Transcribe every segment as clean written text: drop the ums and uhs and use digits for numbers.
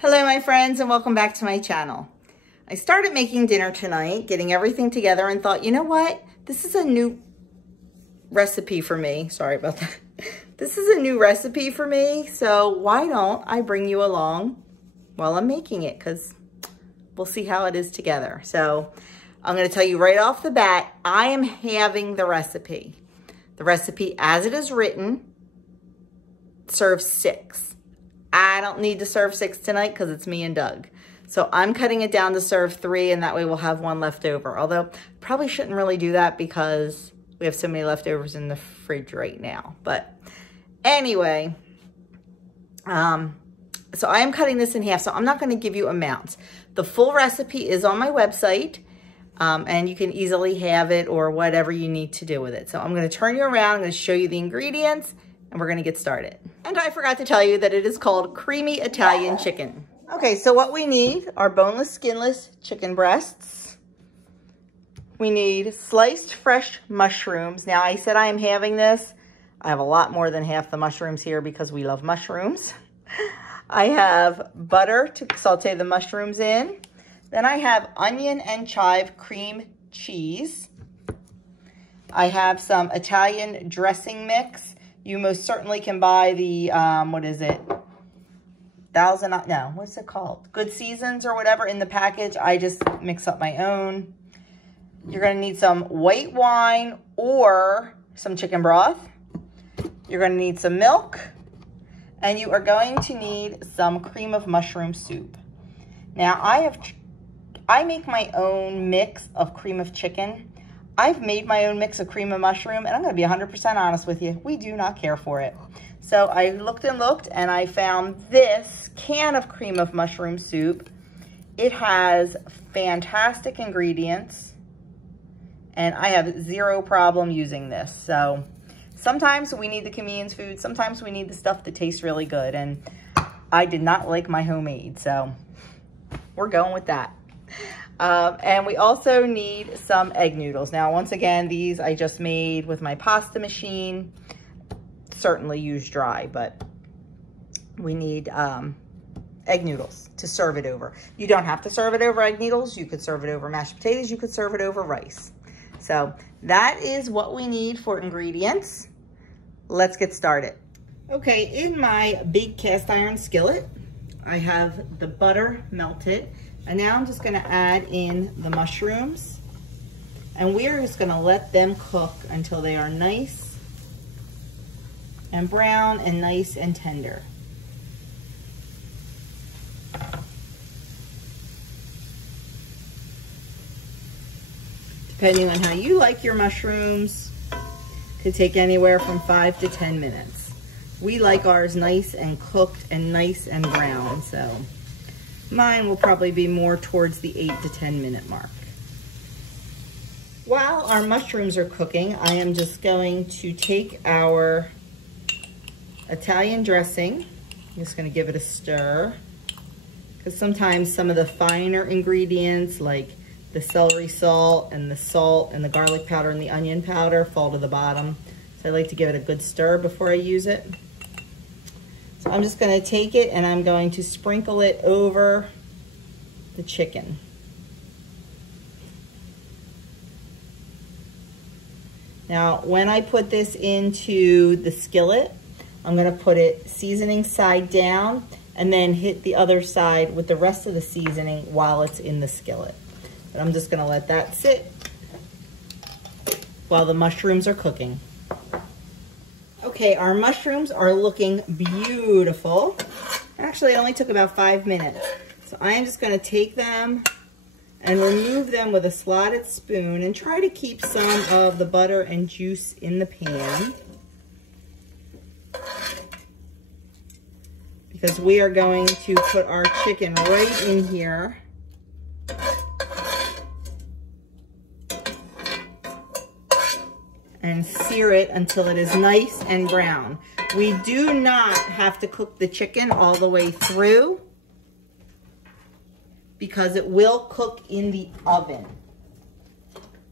Hello my friends and welcome back to my channel. I started making dinner tonight, getting everything together and thought, you know what? This is a new recipe for me. Sorry about that. This is a new recipe for me, so why don't I bring you along while I'm making it, because we'll see how it is together. So I'm going to tell you right off the bat, I am having the recipe. The recipe as it is written serves 6. I don't need to serve 6 tonight because it's me and Doug. So I'm cutting it down to serve 3, and that way we'll have 1 left over. Although probably shouldn't really do that because we have so many leftovers in the fridge right now. But anyway, so I am cutting this in half. So I'm not going to give you amounts. The full recipe is on my website, and you can easily have it or whatever you need to do with it. So I'm going to turn you around. I'm going to show you the ingredients, and we're going to get started. And I forgot to tell you that it is called creamy Italian chicken. Okay, so what we need are boneless, skinless chicken breasts. We need sliced fresh mushrooms. Now, I said I am having this. I have a lot more than half the mushrooms here because we love mushrooms. I have butter to saute the mushrooms in. Then I have onion and chive cream cheese. I have some Italian dressing mix. You most certainly can buy the, what is it? What's it called? Good Seasons or whatever in the package. I just mix up my own. You're going to need some white wine or some chicken broth. You're going to need some milk. And you are going to need some cream of mushroom soup. Now, I make my own mix of cream of chicken. I've made my own mix of cream of mushroom, and I'm going to be 100% honest with you. We do not care for it. So I looked and looked, and I found this can of cream of mushroom soup. It has fantastic ingredients, and I have zero problem using this. So sometimes we need the convenience food. Sometimes we need the stuff that tastes really good, and I did not like my homemade, so we're going with that. And we also need some egg noodles. Now, once again, these I just made with my pasta machine. Certainly use dry, but we need egg noodles to serve it over. You don't have to serve it over egg noodles. You could serve it over mashed potatoes. You could serve it over rice. So that is what we need for ingredients. Let's get started. Okay, in my big cast iron skillet, I have the butter melted. And now I'm just going to add in the mushrooms, and we are just going to let them cook until they are nice and brown and nice and tender. Depending on how you like your mushrooms, could take anywhere from 5 to 10 minutes. We like ours nice and cooked and nice and brown, so mine will probably be more towards the 8 to 10 minute mark. While our mushrooms are cooking, I am just going to take our Italian dressing. I'm just going to give it a stir, because sometimes some of the finer ingredients like the celery salt and the garlic powder and the onion powder fall to the bottom. So I like to give it a good stir before I use it. So I'm just going to take it and I'm going to sprinkle it over the chicken. Now, when I put this into the skillet, I'm going to put it seasoning side down and then hit the other side with the rest of the seasoning while it's in the skillet. But I'm just going to let that sit while the mushrooms are cooking. Okay, our mushrooms are looking beautiful. Actually, it only took about 5 minutes. So I am just going to take them and remove them with a slotted spoon and try to keep some of the butter and juice in the pan, because we are going to put our chicken right in here. And sear it until it is nice and brown. We do not have to cook the chicken all the way through, because it will cook in the oven.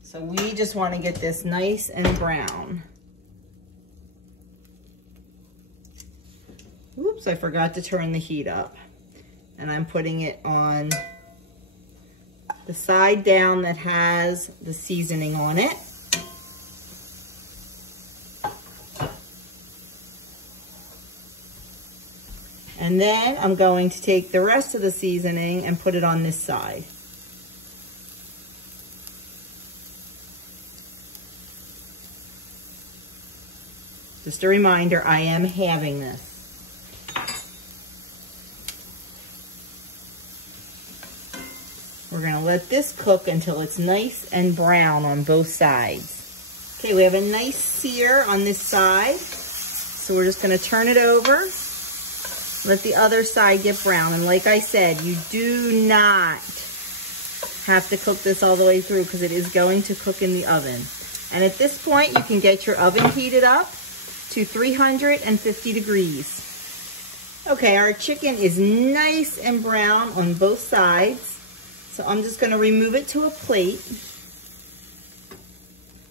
So we just want to get this nice and brown. Oops, I forgot to turn the heat up. And and I'm putting it on the side down that has the seasoning on it. And then I'm going to take the rest of the seasoning and put it on this side. Just a reminder, I am halving this. We're gonna let this cook until it's nice and brown on both sides. Okay, we have a nice sear on this side. So we're just gonna turn it over, let the other side get brown. And like I said, you do not have to cook this all the way through because it is going to cook in the oven. And at this point, you can get your oven heated up to 350 degrees. Okay, our chicken is nice and brown on both sides. So I'm just gonna remove it to a plate.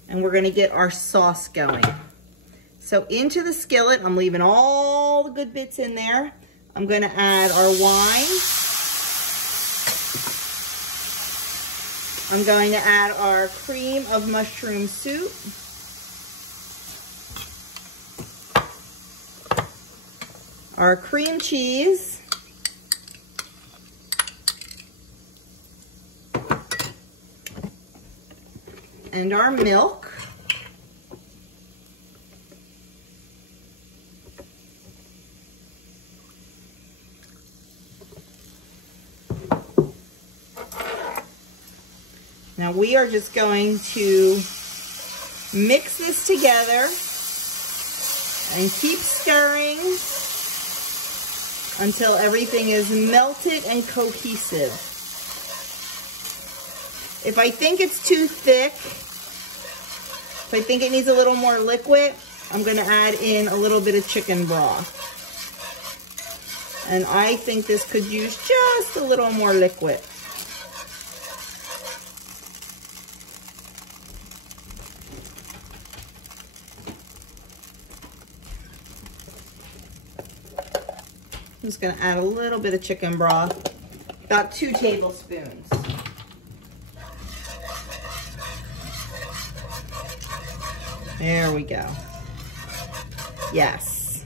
And we're gonna get our sauce going. So into the skillet, I'm leaving all the good bits in there. I'm gonna add our wine. I'm going to add our cream of mushroom soup. Our cream cheese. And our milk. Now we are just going to mix this together and keep stirring until everything is melted and cohesive. If I think it's too thick, if I think it needs a little more liquid, I'm gonna add in a little bit of chicken broth. And I think this could use just a little more liquid. I'm just gonna add a little bit of chicken broth, about 2 tablespoons. There we go. Yes.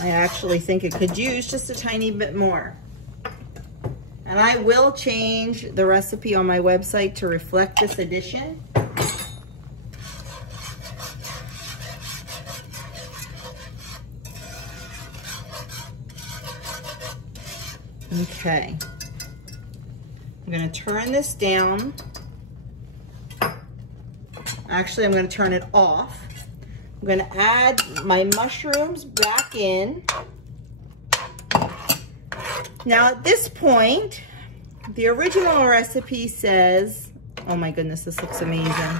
I actually think it could use just a tiny bit more. And I will change the recipe on my website to reflect this addition. Okay. I'm going to turn this down. Actually, I'm going to turn it off. I'm going to add my mushrooms back in. Now at this point, the original recipe says, oh my goodness, this looks amazing.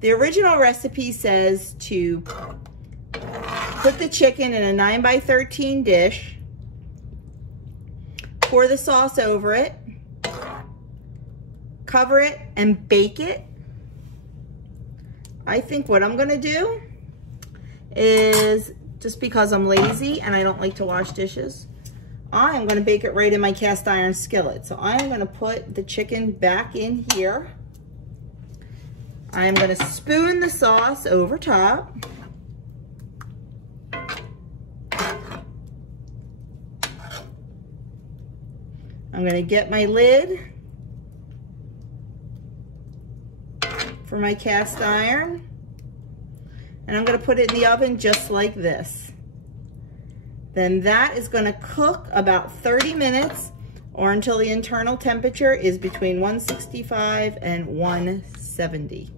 The original recipe says to put the chicken in a 9x13 dish, pour the sauce over it, cover it, and bake it. I think what I'm gonna do is, just because I'm lazy and I don't like to wash dishes, I'm gonna bake it right in my cast iron skillet. So I'm gonna put the chicken back in here. I'm gonna spoon the sauce over top. I'm gonna get my lid for my cast iron, and I'm gonna put it in the oven just like this. Then that is gonna cook about 30 minutes or until the internal temperature is between 165 and 170.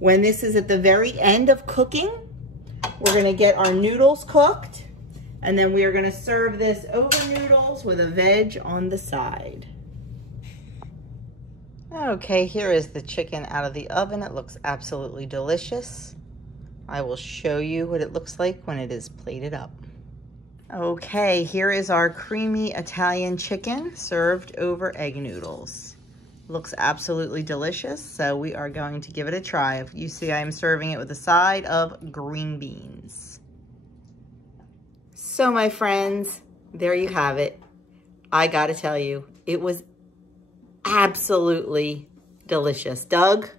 When this is at the very end of cooking, we're gonna get our noodles cooked, and then we are gonna serve this over noodles with a veg on the side. Okay, here is the chicken out of the oven. It looks absolutely delicious. I will show you what it looks like when it is plated up. Okay, here is our creamy Italian chicken served over egg noodles. Looks absolutely delicious, so we are going to give it a try. You see I'm serving it with a side of green beans. So my friends, there you have it. I gotta tell you, it was absolutely delicious. Doug?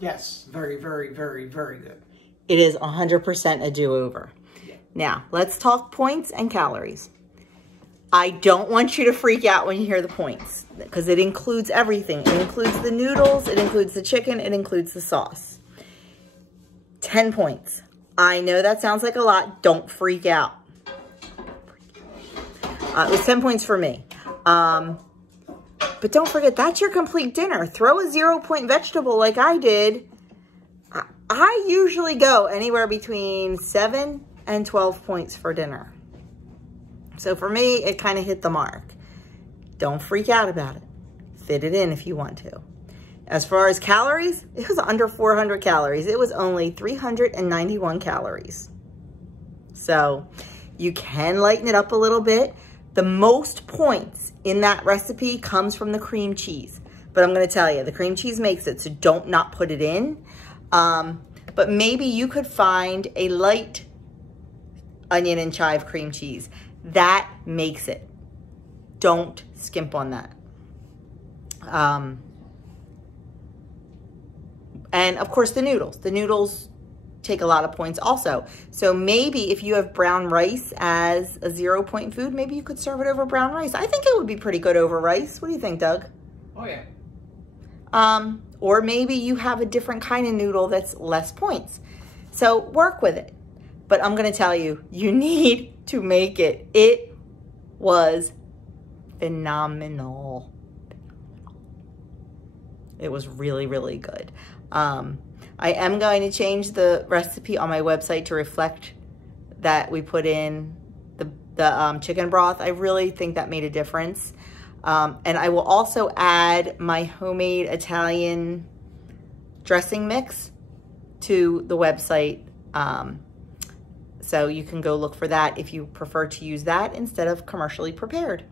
Yes, very, very, very, very good. It is 100% a do-over. Yeah. Now, let's talk points and calories. I don't want you to freak out when you hear the points because it includes everything. It includes the noodles, it includes the chicken, it includes the sauce. 10 points. I know that sounds like a lot. Don't freak out. It was 10 points for me. But don't forget, that's your complete dinner. Throw a 0-point vegetable like I did. I usually go anywhere between 7 and 12 points for dinner. So for me, it kind of hit the mark. Don't freak out about it. Fit it in if you want to. As far as calories, it was under 400 calories. It was only 391 calories. So you can lighten it up a little bit. The most points in that recipe comes from the cream cheese. But I'm going to tell you, the cream cheese makes it, so don't not put it in. But maybe you could find a light onion and chive cream cheese. That makes it. Don't skimp on that. And of course the noodles. The noodles take a lot of points also. So maybe if you have brown rice as a 0-point food, maybe you could serve it over brown rice. I think it would be pretty good over rice. What do you think, Doug? Oh yeah. Or maybe you have a different kind of noodle that's less points. So work with it. But I'm going to tell you, you need to make it. It was phenomenal. It was really, really good. I am going to change the recipe on my website to reflect that we put in the chicken broth. I really think that made a difference. And I will also add my homemade Italian dressing mix to the website. So you can go look for that if you prefer to use that instead of commercially prepared.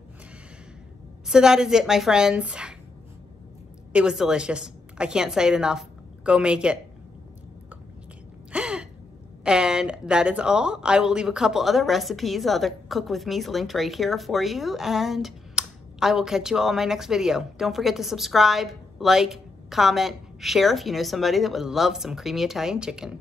So that is it, my friends. It was delicious. I can't say it enough. Go make it. Go make it. And that is all. I will leave a couple other recipes, other cook with me's linked right here for you. And I will catch you all in my next video. Don't forget to subscribe, like, comment, share if you know somebody that would love some creamy Italian chicken.